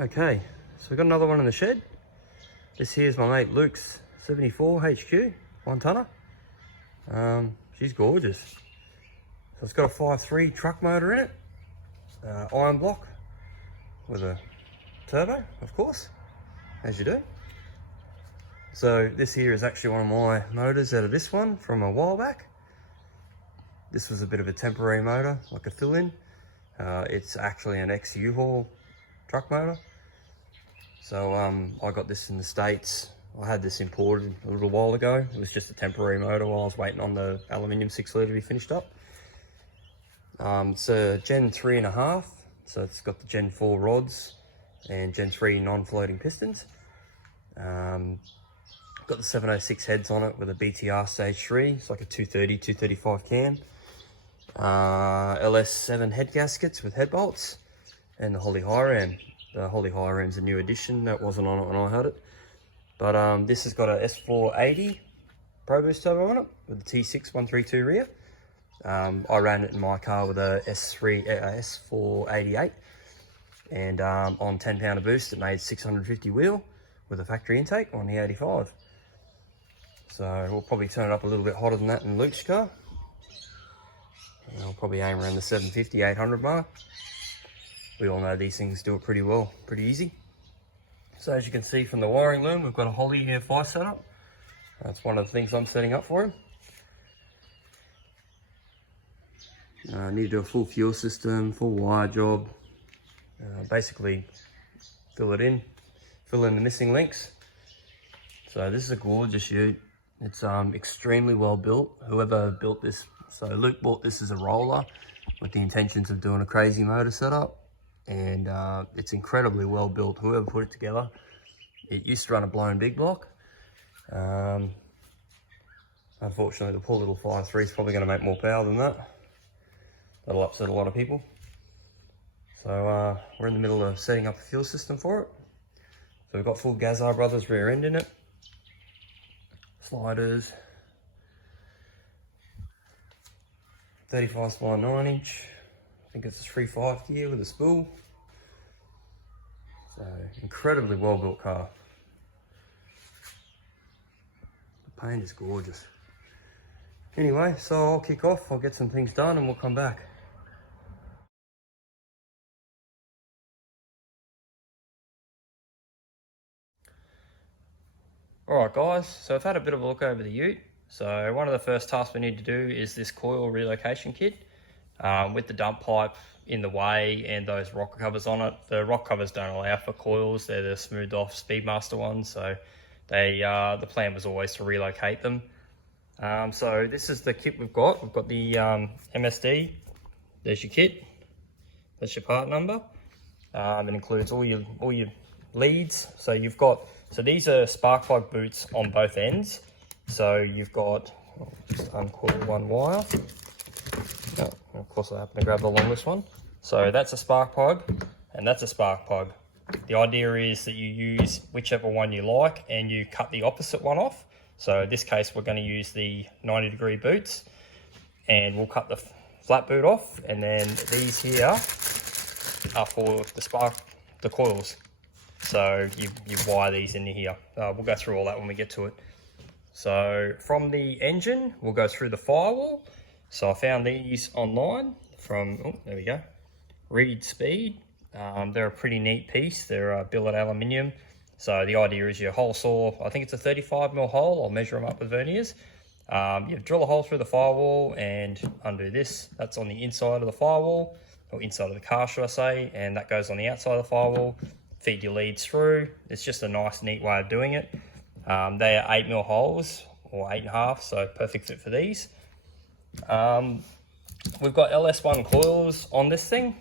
Okay, so we've got another one in the shed. This here's my mate Luke's 74 HQ, 1 tonner. She's gorgeous. So it's got a 5.3 truck motor in it, iron block with a turbo, of course, as you do. So this here is actually one of my motors out of this one from a while back. This was a bit of a temporary motor, like a fill-in. It's actually an ex-U-Haul truck motor. So I got this in the States. I had this imported a little while ago. It was just a temporary motor while I was waiting on the aluminium 6 litre to be finished up. It's a Gen 3.5, so it's got the Gen 4 rods and Gen 3 non-floating pistons. Got the 706 heads on it with a BTR stage 3. It's like a 230, 235 can. LS7 head gaskets with head bolts and the Holley high ram. The Holley high ram's a new addition that wasn't on it when I had it. But this has got a S480 Pro Boost turbo on it with the T6 132 rear. I ran it in my car with a S488, and on 10 pounder boost it made 650 wheel with a factory intake on the 85. So we'll probably turn it up a little bit hotter than that in Luke's car. And I'll probably aim around the 750, 800 mark. We all know these things do it pretty well, pretty easy. So as you can see from the wiring loom, we've got a Holley here 5 setup. That's one of the things I'm setting up for him. I need to do a full fuel system, full wire job. Basically fill in the missing links. So this is a gorgeous ute. It's extremely well built. Whoever built this, so Luke bought this as a roller with the intentions of doing a crazy motor setup, and it's incredibly well built. Whoever put it together, it used to run a blown big block. Unfortunately, the poor little 5.3 is probably going to make more power than that. That'll upset a lot of people. So we're in the middle of setting up a fuel system for it. So we've got full Gazar Brothers rear end in it. Sliders. 35 spline 9-inch. I think it's a 3.5 gear with a spool. So incredibly well built car. The paint is gorgeous. Anyway, so I'll kick off, I'll get some things done and we'll come back. Alright guys, so I've had a bit of a look over the ute. So one of the first tasks we need to do is this coil relocation kit. With the dump pipe in the way and those rock covers on it. The rock covers don't allow for coils, they're the smoothed off Speedmaster ones, so they the plan was always to relocate them. So this is the kit we've got. We've got the MSD, there's your kit, that's your part number. It includes all your leads. So you've got, so these are spark plug boots on both ends. So you've got, I'll just uncoil one wire. Oh, of course I happen to grab the longest one. So that's a spark plug and that's a spark plug. The idea is that you use whichever one you like and you cut the opposite one off. So in this case, we're going to use the 90-degree boots and we'll cut the flat boot off. And then these here are for the coils. So you wire these into here. We'll go through all that when we get to it. So from the engine, we'll go through the firewall. So I found these online from, oh, there we go, Reed Speed. They're a pretty neat piece. They're billet aluminium. So the idea is you hole saw, I think it's a 35mm hole. I'll measure them up with verniers. You drill a hole through the firewall and undo this. That's on the inside of the firewall, or inside of the car, should I say, and that goes on the outside of the firewall. Feed your leads through. It's just a nice, neat way of doing it. They are 8mm holes, or 8.5, so perfect fit for these. We've got LS1 coils on this thing.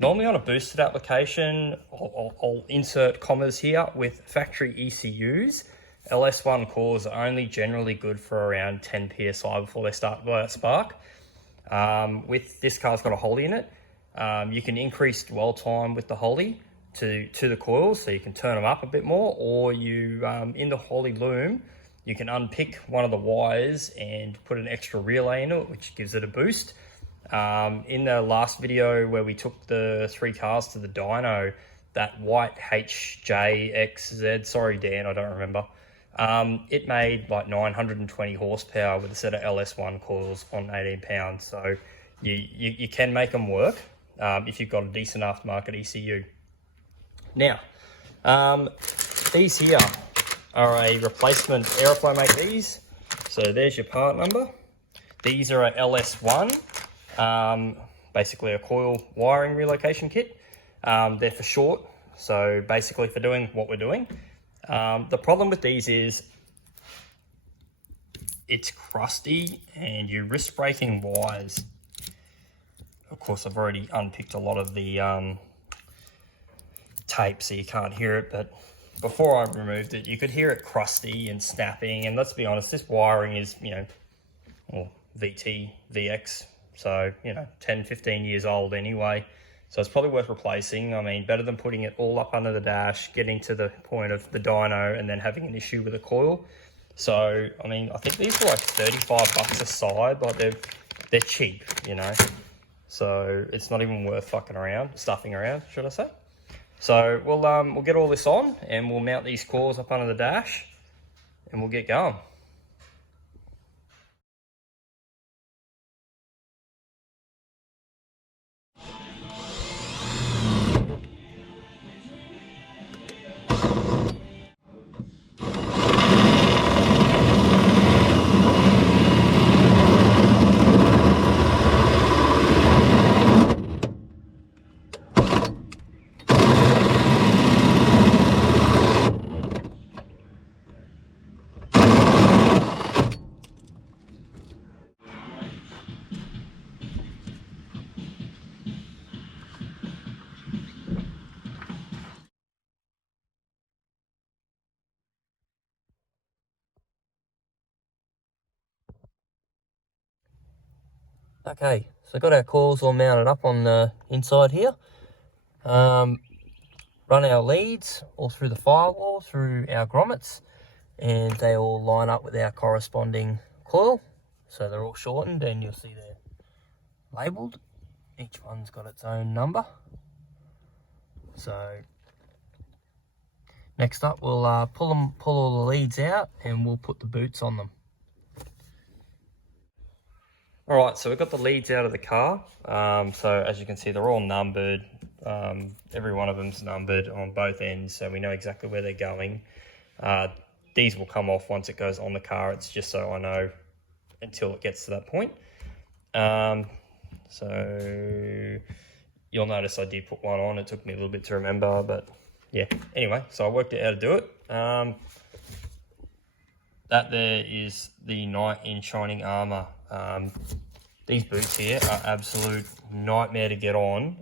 Normally on a boosted application, I'll insert commas here with factory ECUs. LS1 coils are only generally good for around 10 PSI before they start to blow out spark. With this car's got a Holley in it. You can increase dwell time with the Holley to the coils, so you can turn them up a bit more, or you in the Holley loom you can unpick one of the wires and put an extra relay in it, which gives it a boost. In the last video where we took the 3 cars to the dyno, that white HJXZ, sorry Dan, I don't remember. It made like 920 horsepower with a set of LS1 coils on 18 pounds. So you can make them work if you've got a decent aftermarket ECU. Now, these here are a replacement Aeroflow make these. So there's your part number. These are a LS1, basically a coil wiring relocation kit. They're for short, so basically for doing what we're doing. The problem with these is it's crusty and you risk breaking wires. Of course, I've already unpicked a lot of the tape so you can't hear it, but before I removed it, you could hear it crusty and snapping. And let's be honest, this wiring is, well, VT, VX, so, 10, 15 years old anyway. So it's probably worth replacing. I mean, better than putting it all up under the dash, getting to the point of the dyno and then having an issue with a coil. So, I mean, I think these were like 35 bucks a side. Like they're cheap, So it's not even worth stuffing around, should I say. So we'll get all this on and we'll mount these coils up under the dash and we'll get going. Okay, so got our coils all mounted up on the inside here. Run our leads all through the firewall, through our grommets, and they all line up with our corresponding coil. So they're all shortened and you'll see they're labelled. Each one's got its own number. So next up we'll pull all the leads out and we'll put the boots on them. All right, so we've got the leads out of the car. So as you can see, they're all numbered. Every one of them's numbered on both ends, so we know exactly where they're going. These will come off once it goes on the car. It's just so I know until it gets to that point. So you'll notice I did put one on. It took me a little bit to remember, but yeah. Anyway, so I worked out how to do it. That there is the knight in shining armor. These boots here are absolute nightmare to get on.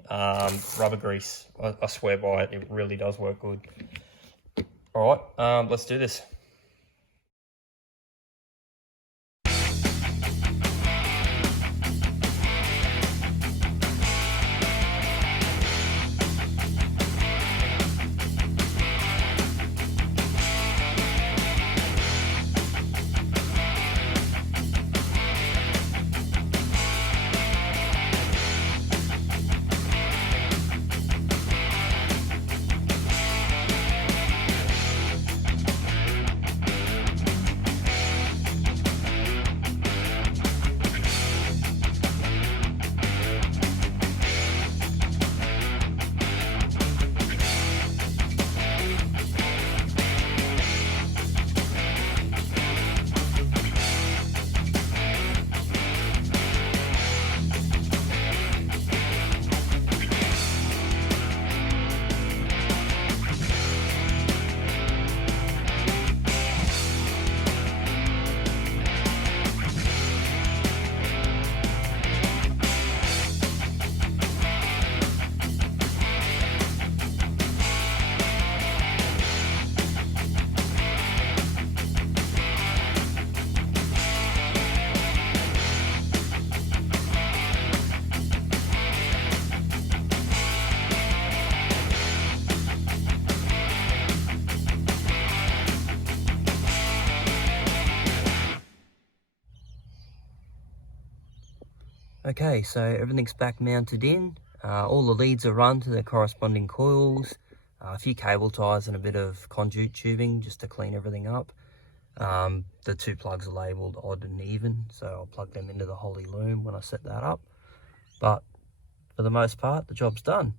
Rubber grease, I swear by it. It really does work good. All right, let's do this. Okay, so everything's back mounted in. All the leads are run to their corresponding coils. a few cable ties and a bit of conduit tubing just to clean everything up. The 2 plugs are labelled odd and even, so I'll plug them into the Holy Loom when I set that up. But for the most part, the job's done.